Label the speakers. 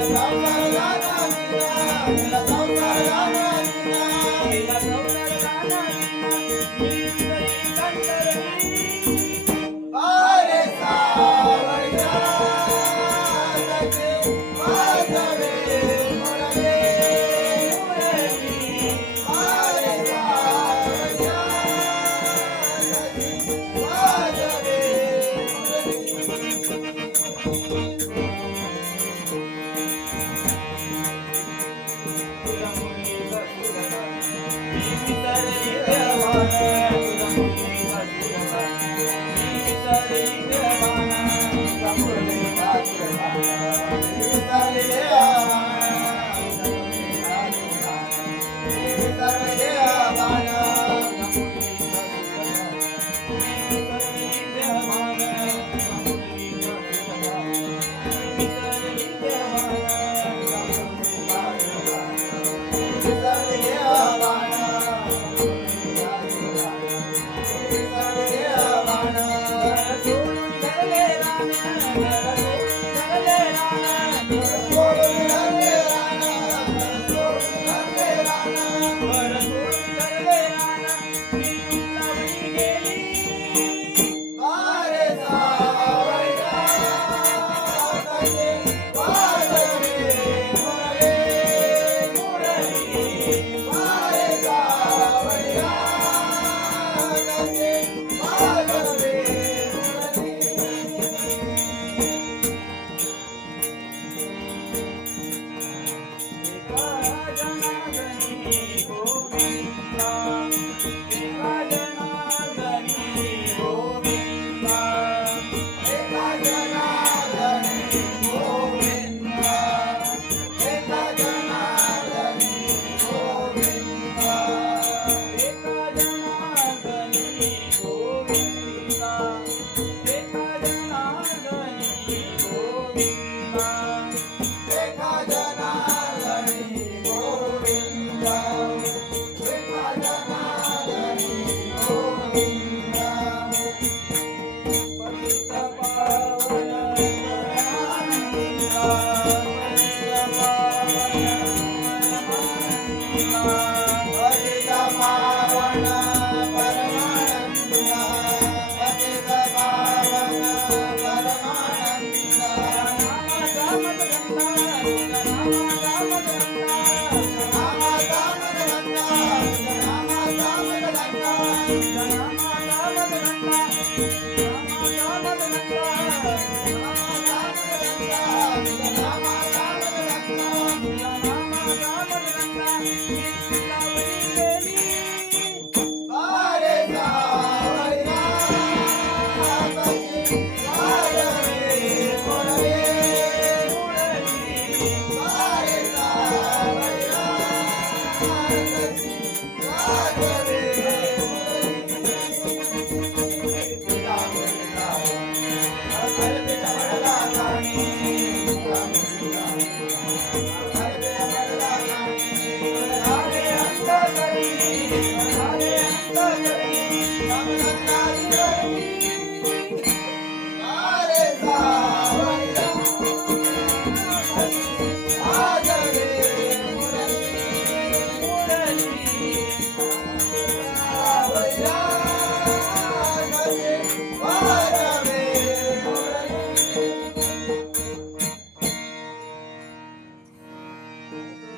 Speaker 1: la la la la